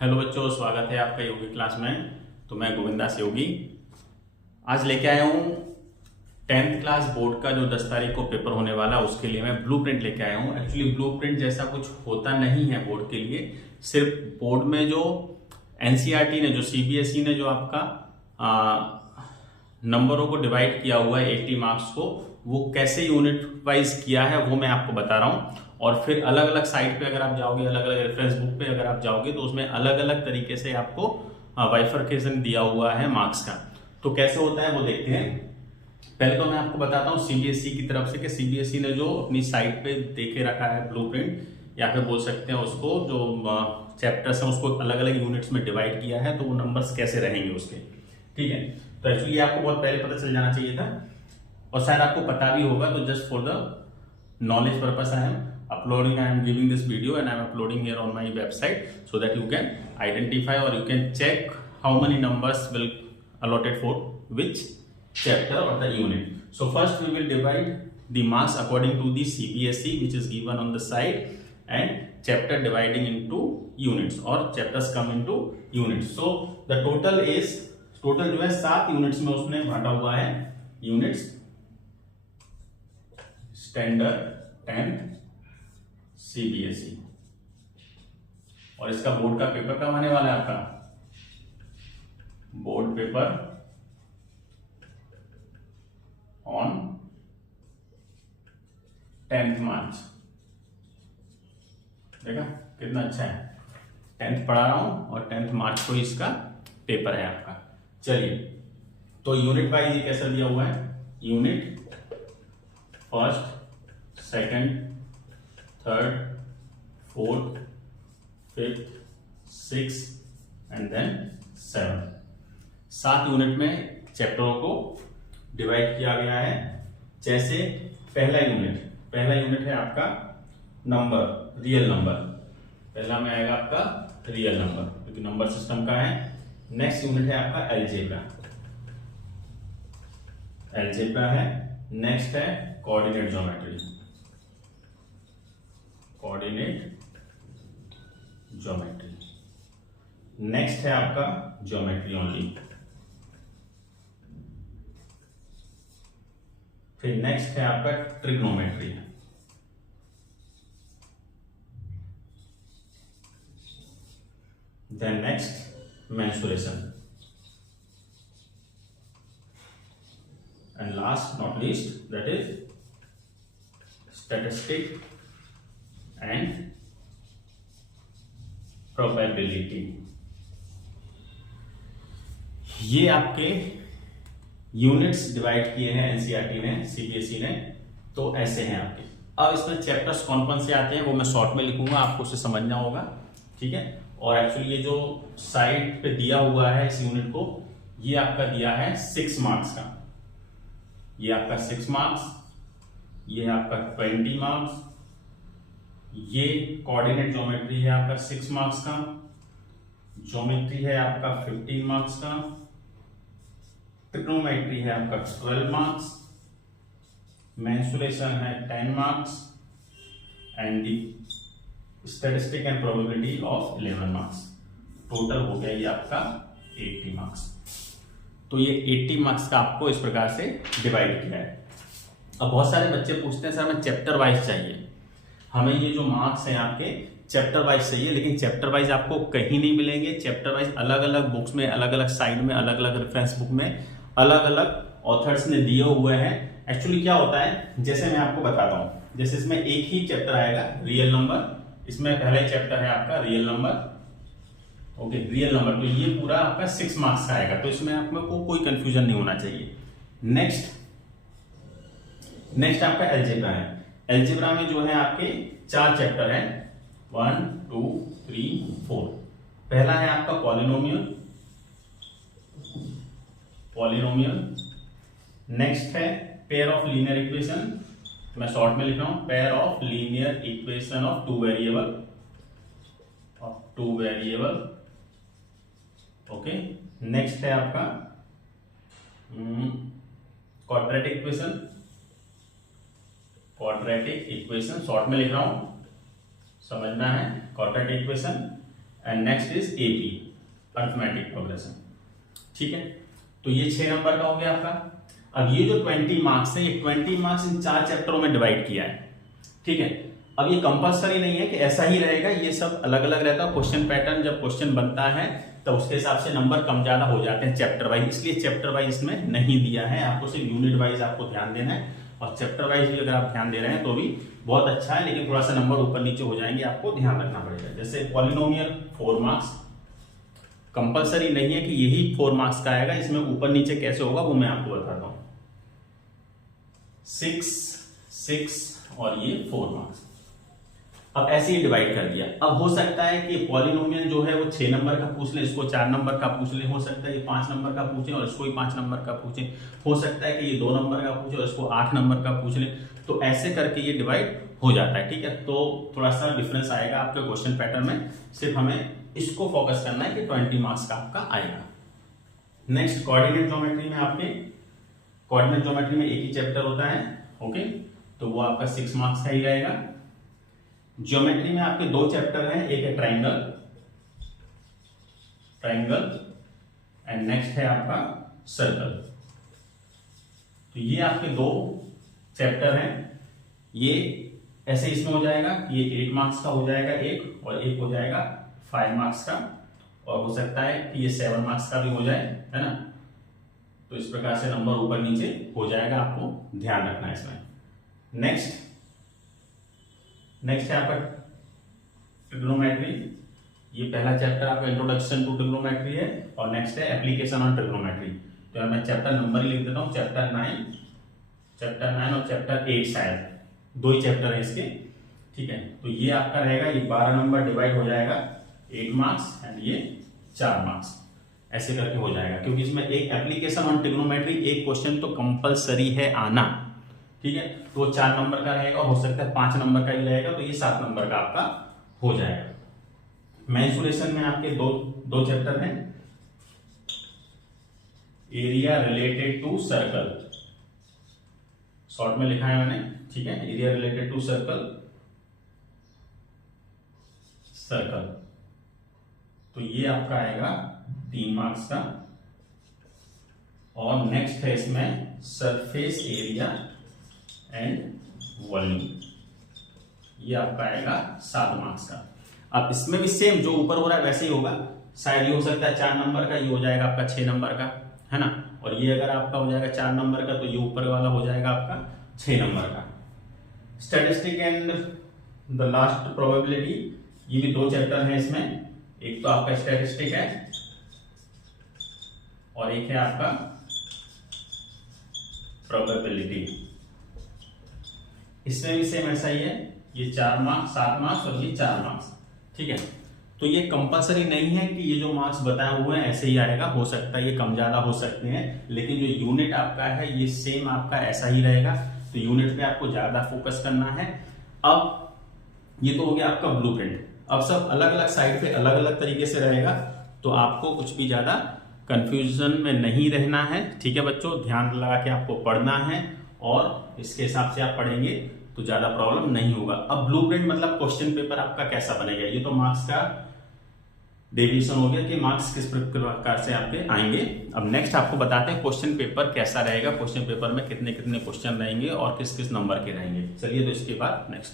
Hello बच्चों, स्वागत है आपका योगी क्लास में। तो मैं गोविंद दास योगी आज लेके आया हूँ 10th क्लास बोर्ड का जो 10 तारीख को पेपर होने वाला है उसके लिए मैं ब्लूप्रिंट लेके आया हूँ। एक्चुअली ब्लूप्रिंट जैसा कुछ होता नहीं है बोर्ड के लिए, सिर्फ बोर्ड में जो एनसीईआरटी ने, जो सीबीएसई ने जो आपका नंबरों को डिवाइड किया हुआ है 80 मार्क्स को, वो कैसे यूनिट वाइज किया है वो मैं आपको बता रहा हूँ। और फिर अलग अलग साइट पे अगर आप जाओगे, अलग अलग रेफरेंस बुक पे अगर आप जाओगे तो उसमें अलग अलग तरीके से आपको बाइफरकेशन दिया हुआ है मार्क्स का। तो कैसे होता है वो देखते हैं। पहले तो मैं आपको बताता हूँ सीबीएसई की तरफ से कि सीबीएसई ने जो अपनी साइट पे देके रखा है ब्लूप्रिंट, या फिर बोल सकते हैं उसको जो चैप्टर्स हैं उसको अलग अलग यूनिट्स में डिवाइड किया है, तो वो नंबर्स कैसे रहेंगे उसके। ठीक है, तो एक्चुअली आपको बहुत पहले पता चल जाना चाहिए था और शायद आपको पता भी होगा। तो just for the knowledge purpose I am giving this video and I am uploading here on my website so that you can identify or you can check how many numbers will allotted for which chapter or the unit. So first we will divide the marks according to the CBSE which is given on the side, and chapter dividing into units or chapters come into units. So the total जो है 7 units में उसने बांटा हुआ है। Units standard 10 CBSE, और इसका board का पेपर कब आने वाला है आपका? बोर्ड पेपर ऑन 10th मार्च। देखा कितना अच्छा है, 10th पढ़ा रहा हूं और 10th मार्च को इसका पेपर है आपका। चलिए, तो यूनिट वाइज ये कैसा दिया हुआ है? Unit first, second, third, fourth, fifth, six and then 7। 7 unit में चैप्टरों को डिवाइड किया गया है। जैसे पहला यूनिट है आपका नंबर, रियल नंबर। पहला में आएगा आपका रियल नंबर क्योंकि नंबर सिस्टम का है। नेक्स्ट यूनिट है आपका एलजेब्रा है। नेक्स्ट है कोऑर्डिनेट ज्योमेट्री। नेक्स्ट है आपका ज्योमेट्री ओनली। फिर नेक्स्ट है आपका trigonometry. Then next mensuration, and last not least that is statistic and probability। ये आपके यूनिट्स डिवाइड किए हैं एनसीईआरटी ने, सीबीएसई ने। तो ऐसे हैं आपके। अब इसमें चैप्टर्स कौन कौन से आते हैं वो मैं शॉर्ट में लिखूंगा, आपको उसे समझना होगा। ठीक है, और एक्चुअली ये जो साइड पे दिया हुआ है इस यूनिट को, ये आपका दिया है 6 मार्क्स का। ये आपका 6 मार्क्स, ये है आपका 20 मार्क्स। ये कोऑर्डिनेट ज्योमेट्री है आपका 6 मार्क्स का। ज्योमेट्री है आपका 15 मार्क्स का। ट्रिग्नोमेट्री है आपका 12 मार्क्स। मेंसुरेशन है 10 marks and the statistic and probability of 11 marks. Total हो गया ये आपका 80 मार्क्स। तो ये 80 मार्क्स का आपको इस प्रकार से डिवाइड किया है। अब बहुत सारे बच्चे पूछते हैं सर हमें चैप्टर वाइज चाहिए, हमें ये जो मार्क्स हैं आपके चैप्टर वाइज चाहिए, लेकिन चैप्टर वाइज आपको कहीं नहीं मिलेंगे। चैप्टर वाइज अलग अलग बुक्स में, अलग अलग साइड में, अलग अलग रेफरेंस बुक में अलग अलग ऑथर्स ने दिए हुए हैं। एक्चुअली क्या होता है, जैसे मैं आपको बताता हूँ, जैसे इसमें एक ही चैप्टर आएगा रियल नंबर। इसमें पहला चैप्टर है आपका real number. Okay, real number, तो ये पूरा आपका 6 मार्क्स का आएगा, तो इसमें आपको कोई कंफ्यूजन नहीं होना चाहिए। नेक्स्ट आपका एलजेब्रा है। एलजेब्रा में जो है आपके 4 चैप्टर हैं, 1 2 3 4। पहला है आपका पॉलिनोमियल। नेक्स्ट है पेयर ऑफ लीनियर इक्वेशन, मैं शॉर्ट में लिख रहा हूं, pair of linear equation of two variable. Okay, next है आपका क्वाड्रेटिक इक्वेशन, शॉर्ट में लिख रहा हूं, समझना है। Quadratic equation. And next is AP, arithmetic progression. ठीक है, तो ये 6 नंबर का हो गया आपका। अब ये जो 20 मार्क्स है, ये 20 मार्क्स इन 4 चैप्टरों में डिवाइड किया है। ठीक है, अब ये कंपल्सरी नहीं है कि ऐसा ही रहेगा, ये सब अलग अलग रहता है। क्वेश्चन पैटर्न जब क्वेश्चन बनता है तो उसके हिसाब से नंबर कम ज्यादा हो जाते हैं चैप्टर वाइज, इसलिए चैप्टर वाइज इसमें नहीं दिया है। आपको सिर्फ यूनिट वाइज आपको ध्यान देना है, और चैप्टर वाइज भी अगर आप ध्यान दे रहे हैं तो भी बहुत अच्छा है, लेकिन थोड़ा सा नंबर ऊपर नीचे हो जाएंगे, आपको ध्यान रखना पड़ेगा। जैसे पॉलिनोमियल 4 मार्क्स, कंपल्सरी नहीं है कि यही 4 मार्क्स का आएगा, इसमें ऊपर नीचे कैसे होगा वो मैं आपको बताता हूं। 6 और ये 4 मार्क्स। अब ऐसे ही डिवाइड कर दिया। अब हो सकता है कि पॉलिनोमियल जो है वो 6 नंबर का पूछ ले, इसको 4 नंबर का पूछ ले, हो सकता है ये 5 नंबर का पूछे और इसको ही 5 नंबर का पूछे, हो सकता है कि ये 2 नंबर का पूछे और इसको 8 नंबर का पूछ ले। तो ऐसे करके ये डिवाइड हो जाता है। ठीक है, तो थोड़ा सा डिफरेंस आएगा आपके क्वेश्चन पैटर्न में, सिर्फ हमें इसको फोकस करना है कि 20 मार्क्स का आपका आएगा। नेक्स्ट कोऑर्डिनेट ज्योमेट्री में आपके कोऑर्डिनेट ज्योमेट्री में एक ही चैप्टर होता है। ओके, तो वो आपका 6 मार्क्स का ही रहेगा। ज्योमेट्री में आपके 2 चैप्टर हैं, एक है ट्राइंगल एंड नेक्स्ट है आपका सर्कल। तो ये आपके 2 चैप्टर हैं। ये ऐसे इसमें हो जाएगा, ये 8 मार्क्स का हो जाएगा एक, और एक हो जाएगा 5 मार्क्स का, और हो सकता है कि ये 7 मार्क्स का भी हो जाए, है ना। तो इस प्रकार से नंबर ऊपर नीचे हो जाएगा, आपको ध्यान रखना है इसमें। नेक्स्ट है आपका ट्रिग्नोमेट्री। ये पहला चैप्टर आपका इंट्रोडक्शन टू ट्रिग्नोमेट्री है, और नेक्स्ट है एप्लीकेशन ऑन ट्रिग्नोमेट्री। तो मैं चैप्टर नंबर लिख देता हूँ, चैप्टर 9 और चैप्टर 8, शायद 2 ही चैप्टर है इसके। ठीक है, तो ये आपका रहेगा, ये 12 नंबर डिवाइड हो जाएगा, 8 मार्क्स एंड ये 4 मार्क्स, ऐसे करके हो जाएगा। क्योंकि इसमें एक एप्लीकेशन ऑन ट्रिग्नोमेट्री, एक क्वेश्चन तो कंपलसरी है आना। ठीक है, तो 4 नंबर का रहेगा, हो सकता है 5 नंबर का ही रहेगा, तो ये 7 नंबर का आपका हो जाएगा। मेंसुरेशन में आपके दो चैप्टर हैं, area related to circle, short में लिखा है मैंने। ठीक है, एरिया रिलेटेड टू सर्कल। तो ये आपका आएगा 3 मार्क्स का। और नेक्स्ट है इसमें सरफेस एरिया एंड वॉल्यूम, ये आपका आएगा 7 मार्क्स का। अब इसमें भी सेम जो ऊपर हो रहा है वैसे ही होगा, शायद ये हो सकता है 4 नंबर का, ये हो जाएगा आपका 6 नंबर का, है ना। और ये अगर आपका हो जाएगा 4 नंबर का, तो ये ऊपर वाला हो जाएगा आपका 6 नंबर का। Statistic and the last probability, ये भी 2 चैप्टर हैं इसमें, एक तो आपका स्टैटिस्टिक है और एक है आपका प्रोबेबिलिटी। इसमें भी सेम ऐसा ही है, ये 4 मार्क्स, 7 मार्क्स और ये 4 मार्क्स। ठीक है, तो ये कंपलसरी नहीं है कि ये जो मार्क्स बताए हुए हैं ऐसे ही आएगा, हो सकता है ये कम ज्यादा हो सकते हैं, लेकिन जो यूनिट आपका है ये सेम आपका ऐसा ही रहेगा। तो यूनिट पे आपको ज्यादा फोकस करना है। अब ये तो हो गया आपका ब्लूप्रिंट। अब सब अलग अलग साइड पे अलग अलग तरीके से रहेगा, तो आपको कुछ भी ज्यादा कंफ्यूजन में नहीं रहना है। ठीक है बच्चों, ध्यान लगा के आपको पढ़ना है, और इसके हिसाब से आप पढ़ेंगे तो ज्यादा प्रॉब्लम नहीं होगा। अब ब्लूप्रिंट मतलब क्वेश्चन पेपर आपका कैसा बनेगा, ये तो मार्क्स का डेविएशन हो गया कि मार्क्स किस प्रकार से आपके आएंगे। अब नेक्स्ट आपको बताते हैं क्वेश्चन पेपर कैसा रहेगा, क्वेश्चन पेपर में कितने कितने क्वेश्चन रहेंगे और किस किस नंबर के रहेंगे। चलिए, तो इसके बाद नेक्स्ट।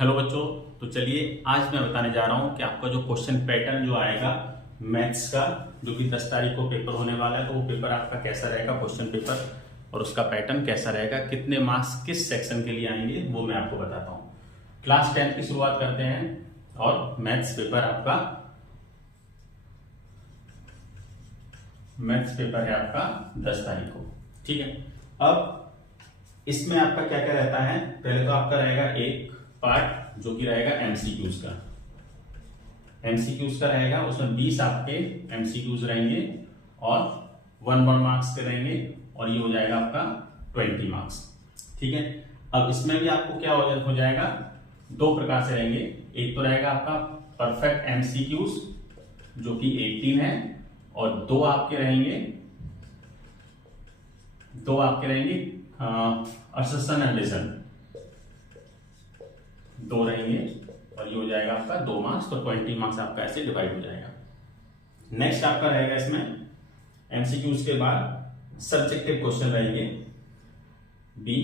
हेलो बच्चों, तो चलिए आज मैं बताने जा रहा हूं कि आपका जो क्वेश्चन पैटर्न जो आएगा मैथ्स का, जो कि 10 तारीख को पेपर होने वाला है, तो वो पेपर आपका कैसा रहेगा, क्वेश्चन पेपर और उसका पैटर्न कैसा रहेगा, कितने मार्क्स किस सेक्शन के लिए आएंगे, वो मैं आपको बताता हूँ। क्लास 10 की शुरुआत करते हैं, और मैथ्स पेपर है आपका 10 तारीख को। ठीक है, अब इसमें आपका क्या क्या रहता है, पहले तो आपका रहेगा एक पार्ट जो कि रहेगा एमसीक्यूज का रहेगा, उसमें 20 आपके एमसीक्यूज रहेंगे और 1 मार्क्स के रहेंगे, और ये हो जाएगा आपका 20 मार्क्स। ठीक है, अब इसमें भी आपको क्या हो जाएगा, 2 प्रकार से रहेंगे। एक तो रहेगा आपका परफेक्ट एमसीक्यूज जो कि 18 है, और 2 आपके रहेंगे असर्शन एंड डिसीजन, 2 रहेंगे और ये हो जाएगा आपका 2 मार्क्स, तो 20 मार्क्स आपका ऐसे डिवाइड हो जाएगा। नेक्स्ट आपका रहेगा इसमें एमसीक्यूज के बाद सब्जेक्टिव क्वेश्चन रहेंगे बी,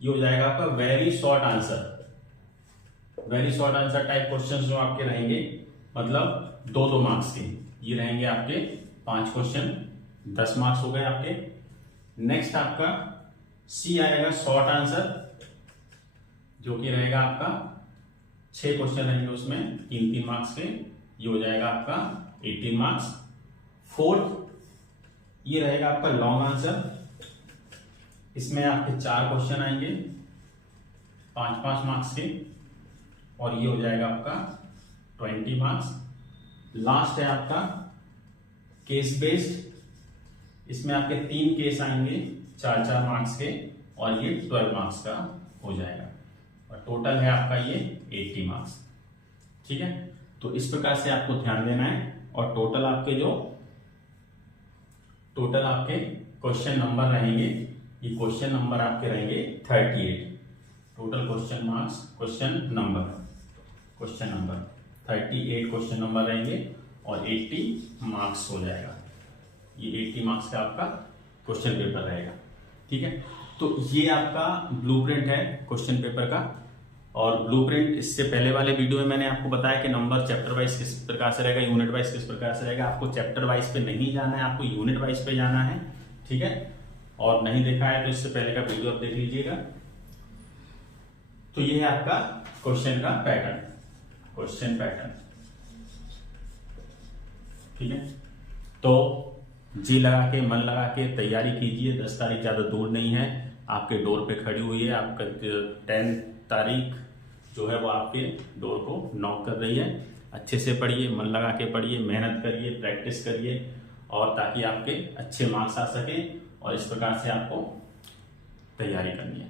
ये हो जाएगा आपका very short answer. Very short answer type questions जो आपके रहेंगे, मतलब 2-2 मार्क्स के, ये रहेंगे आपके 5 क्वेश्चन, 10 मार्क्स हो गए आपके। नेक्स्ट आपका सी आएगा शॉर्ट आंसर, जो कि रहेगा आपका 6 क्वेश्चन रहेंगे उसमें 3-3 मार्क्स के, ये हो जाएगा आपका 18 मार्क्स। फोर्थ ये रहेगा आपका लॉन्ग आंसर, इसमें आपके 4 क्वेश्चन आएंगे 5-5 मार्क्स के, और ये हो जाएगा आपका 20 मार्क्स। लास्ट है आपका केस बेस्ड, इसमें आपके 3 केस आएंगे 4-4 मार्क्स के, और ये 12 मार्क्स का हो जाएगा, और टोटल है आपका ये 80 मार्क्स। ठीक है, तो इस प्रकार से आपको ध्यान देना है। और टोटल आपके क्वेश्चन नंबर रहेंगे, ये क्वेश्चन नंबर आपके रहेंगे 38। Total question marks, question number 38 question number रहेंगे, और 80 मार्क्स हो जाएगा। ये 80 मार्क्स का आपका क्वेश्चन पेपर रहेगा। ठीक है, तो ये आपका ब्लूप्रिंट है क्वेश्चन पेपर का। और ब्लूप्रिंट, इससे पहले वाले वीडियो में मैंने आपको बताया कि नंबर चैप्टर वाइज किस प्रकार से रहेगा, यूनिट वाइज किस प्रकार से रहेगा। आपको चैप्टर वाइज पे नहीं जाना है, आपको यूनिट वाइज पे जाना है। ठीक है, और नहीं देखा है तो इससे पहले का वीडियो आप देख लीजिएगा। तो ये है आपका क्वेश्चन का पैटर्न, क्वेश्चन पैटर्न। ठीक है, तो जी लगा के, मन लगा के तैयारी कीजिए। 10 तारीख ज्यादा दूर नहीं है, आपके डोर पे खड़ी हुई है। आपका 10 तारीख जो है वो आपके डोर को नॉक कर रही है। अच्छे से पढ़िए, मन लगा के पढ़िए, मेहनत करिए, प्रैक्टिस करिए, और ताकि आपके अच्छे मार्क्स आ सके। और इस प्रकार से आपको तैयारी करनी है।